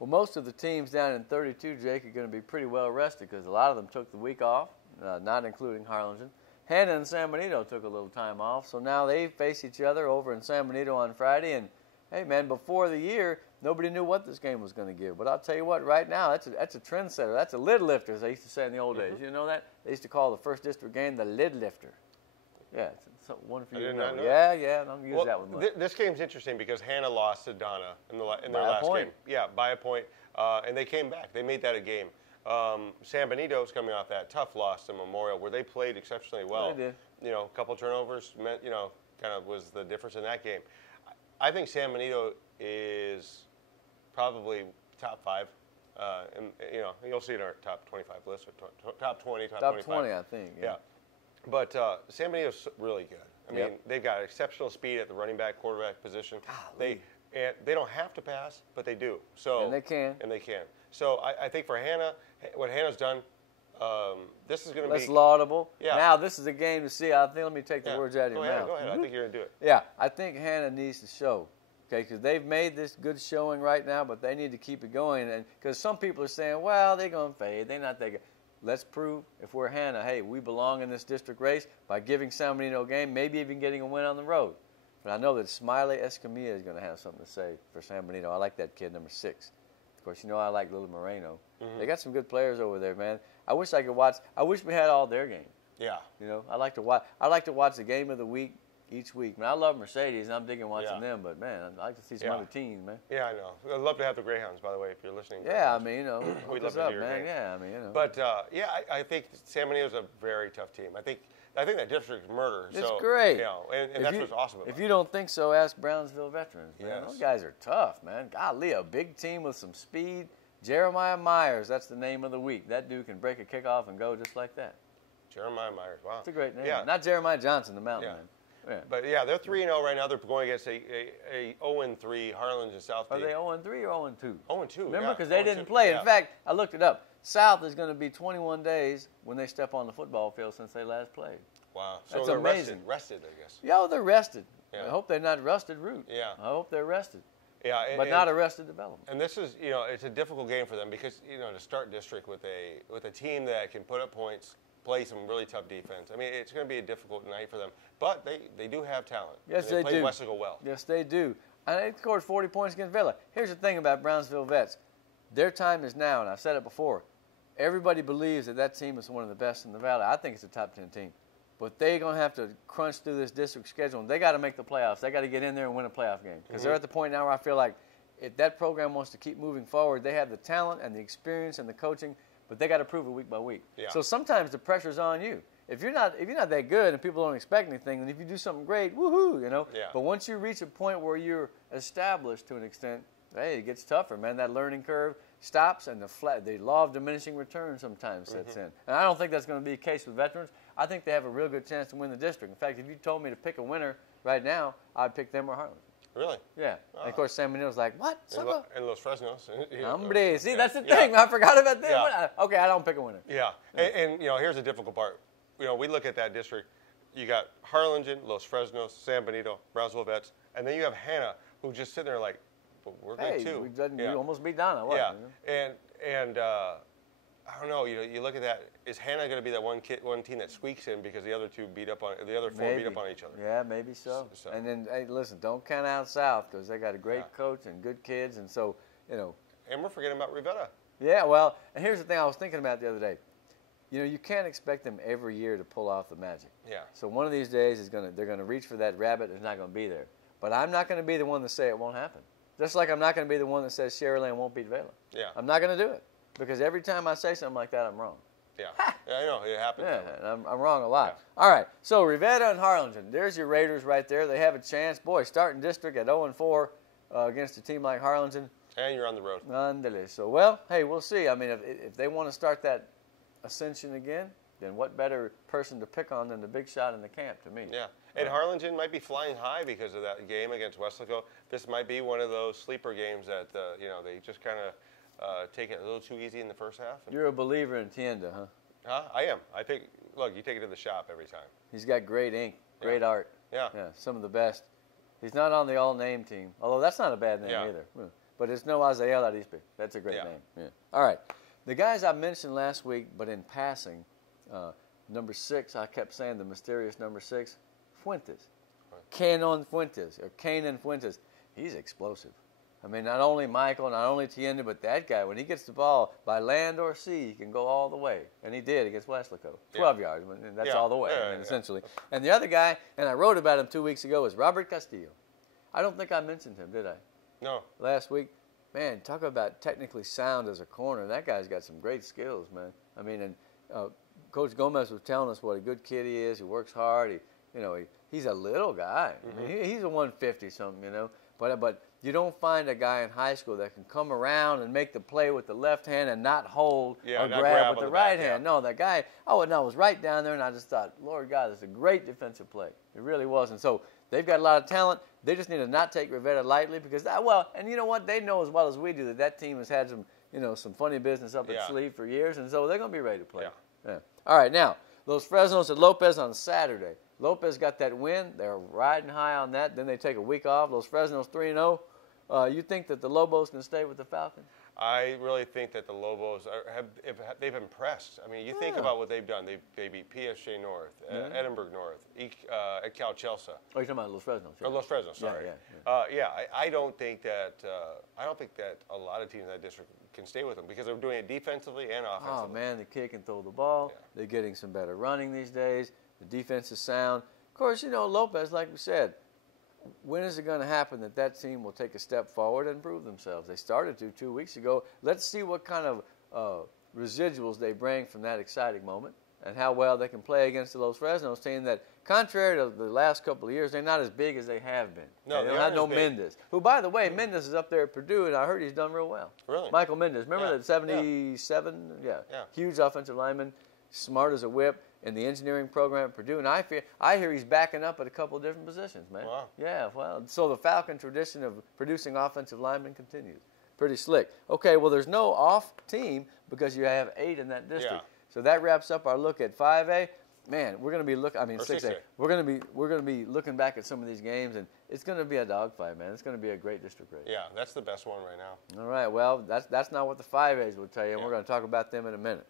Well, most of the teams down in 32, Jake, are going to be pretty well rested because a lot of them took the week off, not including Harlingen. Hannah and San Benito took a little time off, so now they face each other over in San Benito on Friday. And, hey, man, before the year, nobody knew what this game was going to give. But I'll tell you what, right now, that's a trendsetter. That's a lid lifter, as they used to say in the old days. You know that? They used to call the first district game the lid lifter. Yeah, it's one for you to know. Yeah, don't use that one much. This game's interesting because Hannah lost to Donna in their last game. Yeah, by a point. And they came back. They made that a game. San Benito's coming off that tough loss to Memorial where they played exceptionally well. They did. You know, a couple turnovers meant, you know, kind of was the difference in that game. I think San Benito is probably top 5. And, you know, you'll see it in our top 25 list, or top 20, top 25. Top 20, I think. Yeah. But San Benito's really good. I mean, they've got exceptional speed at the running back, quarterback position. Golly. They don't have to pass, but they do. So and they can. And they can. So I think for Hannah, what Hannah's done, this is going to be. That's laudable. Yeah. Now this is a game to see. I think. Let me take the words out of your mouth. Go ahead. I think you're going to do it. Yeah, I think Hannah needs to show. Okay, because they've made this good showing right now, but they need to keep it going. And because some people are saying, well, they're going to fade. They're not that good. Let's prove, if we're Hannah, hey, we belong in this district race by giving San Benito a game, maybe even getting a win on the road. But I know that Smiley Escamilla is going to have something to say for San Benito. I like that kid, number 6. Of course, you know I like Lily Moreno. They got some good players over there, man. I wish I could watch. I wish we had all their games. Yeah. You know, I like to watch the game of the week each week. Man, I love Mercedes, and I'm digging watching them. But man, I'd like to see some other teams, man. Yeah, I know. I'd love to have the Greyhounds, by the way, if you're listening. Yeah, I mean, you know, we'd love what's to up, hear your man? game. Yeah, I mean, you know. But I think San Benito's a very tough team. I think that district's murder. It's so, great. You know, and that's what's awesome about it. If you don't think so, ask Brownsville veterans, man. Yes. Those guys are tough, man. Golly, a big team with some speed. Jeremiah Myers, that's the name of the week. That dude can break a kickoff and go just like that. Jeremiah Myers, wow. That's a great name. Yeah. Not Jeremiah Johnson, the mountain man. Yeah. But, yeah, they're 3-0 right now. They're going against a 0-3 Harlingen South team. Are they 0-3 or 0-2? 0-2, Remember, because they didn't play. Yeah. In fact, I looked it up. South is going to be 21 days when they step on the football field since they last played. Wow. So That's they're amazing. rested, I guess. Yeah, they're rested. Yeah. I hope they're not rusted root. Yeah. I hope they're rested. Yeah, but not arrested development. And this is, you know, it's a difficult game for them because, you know, to start district with a team that can put up points, play some really tough defense. I mean, it's going to be a difficult night for them. But they do have talent. Yes, they do. Play Wesco well. Yes, they do. And they scored 40 points against Villa. Here's the thing about Brownsville Vets. Their time is now, and I've said it before. Everybody believes that team is one of the best in the Valley. I think it's a top 10 team. But they're going to have to crunch through this district schedule, and they got to make the playoffs. They got to get in there and win a playoff game. Because they're at the point now where I feel like if that program wants to keep moving forward, they have the talent and the experience and the coaching, but they got to prove it week by week. Yeah. So sometimes the pressure's on you. If you're not that good and people don't expect anything, then if you do something great, woohoo, you know. Yeah. But once you reach a point where you're established to an extent, hey, it gets tougher, man. That learning curve stops, and the law of diminishing returns sometimes sets in. And I don't think that's going to be the case with veterans. I think they have a real good chance to win the district. In fact, if you told me to pick a winner right now, I'd pick them or Harlingen. Really? Yeah. And of course, San Benito's like, what? And Los Fresnos. Hombre. See, that's the thing. I forgot about them. Yeah. Okay, I don't pick a winner. Yeah. And, you know, here's the difficult part. You know, we look at that district. You got Harlingen, Los Fresnos, San Benito, Brownsville Vets, and then you have Hannah, who just sitting there like, but we're good too. We almost beat Donna. What? Yeah. And I don't know. You look at that. Is Hannah going to be that one team that squeaks in because the other four beat up on each other? Yeah, maybe so. And then, hey, listen, don't count out South because they got a great coach and good kids, and so you know. And we're forgetting about Rivera. Yeah, well, and here's the thing I was thinking about the other day. You know, you can't expect them every year to pull off the magic. Yeah. So one of these days they're going to reach for that rabbit that's not going to be there. But I'm not going to be the one to say it won't happen. Just like I'm not going to be the one that says Sherryland won't beat Vela. Yeah. I'm not going to do it because every time I say something like that, I'm wrong. Yeah. Yeah, I know. It happens. Yeah, and I'm wrong a lot. Yeah. All right. So Rivera and Harlingen, there's your Raiders right there. They have a chance. Boy, starting district at 0-4 against a team like Harlingen. And you're on the road. Andale. So, well, hey, we'll see. I mean, if they want to start that ascension again, then what better person to pick on than the big shot in the camp to me? Yeah. And Harlingen might be flying high because of that game against Wesco. This might be one of those sleeper games that, you know, they just kind of take it a little too easy in the first half. You're a believer in Tienda, huh? Huh? I am. I think, look, you take it to the shop every time. He's got great ink, great art. Yeah. Yeah, some of the best. He's not on the all-name team, although that's not a bad name either. but it's no Azael Arispe. That's a great name. Yeah. All right. The guys I mentioned last week, but in passing, number 6, I kept saying the mysterious number 6, Fuentes. Cannon Fuentes, or Canaan Fuentes. He's explosive. I mean, not only Michael, not only Tienda, but that guy, when he gets the ball by land or sea, he can go all the way. And he did against Weslaco. 12 yards. And that's all the way, essentially. And the other guy, and I wrote about him 2 weeks ago, is Robert Castillo. I don't think I mentioned him, did I? No. Last week. Man, talk about technically sound as a corner. That guy's got some great skills, man. I mean, and Coach Gomez was telling us what a good kid he is. He works hard. He's a little guy. I mean, he's a 150-something, But you don't find a guy in high school that can come around and make the play with the left hand and not hold or grab with the right hand. No, that guy, was right down there, and I just thought, Lord God, it's a great defensive play. It really was. And so they've got a lot of talent. They just need to not take Rivera lightly because, and you know what? They know as well as we do that team has had some funny business up its sleeve for years, and so they're going to be ready to play. Yeah. All right, now, Los Fresnos at Lopez on Saturday. Lopez got that win. They're riding high on that. Then they take a week off. Los Fresnos 3-0. You think that the Lobos can stay with the Falcons? I really think that the Lobos they've impressed. I mean, you think about what they've done. They beat PSG North, Edinburgh North, Cal Chelsea. Oh, you're talking about Los Fresnos? Or Los Fresnos, sorry. I don't think that a lot of teams in that district can stay with them because they're doing it defensively and offensively. Oh man, the kid can throw the ball. Yeah. They're getting some better running these days. The defense is sound. Of course, Lopez, like we said, when is it going to happen that team will take a step forward and prove themselves? They started to 2 weeks ago. Let's see what kind of residuals they bring from that exciting moment and how well they can play against the Los Fresnos team that, contrary to the last couple of years, they're not as big as they have been. No, they don't have no Mendez, who, by the way, Mendez is up there at Purdue, and I heard he's done real well. Really? Michael Mendez. Remember that 77? Yeah. Huge offensive lineman, smart as a whip. In the engineering program at Purdue, and I hear he's backing up at a couple of different positions, man. Wow. Yeah, well, so the Falcon tradition of producing offensive linemen continues. Pretty slick. Okay, well, there's no off team because you have 8 in that district. Yeah. So that wraps up our look at 5A. Man, we're going to be 6A. We're going to be looking back at some of these games, and it's going to be a dogfight, man. It's going to be a great district race. Yeah, that's the best one right now. All right, well, that's not what the 5As will tell you, and we're going to talk about them in a minute.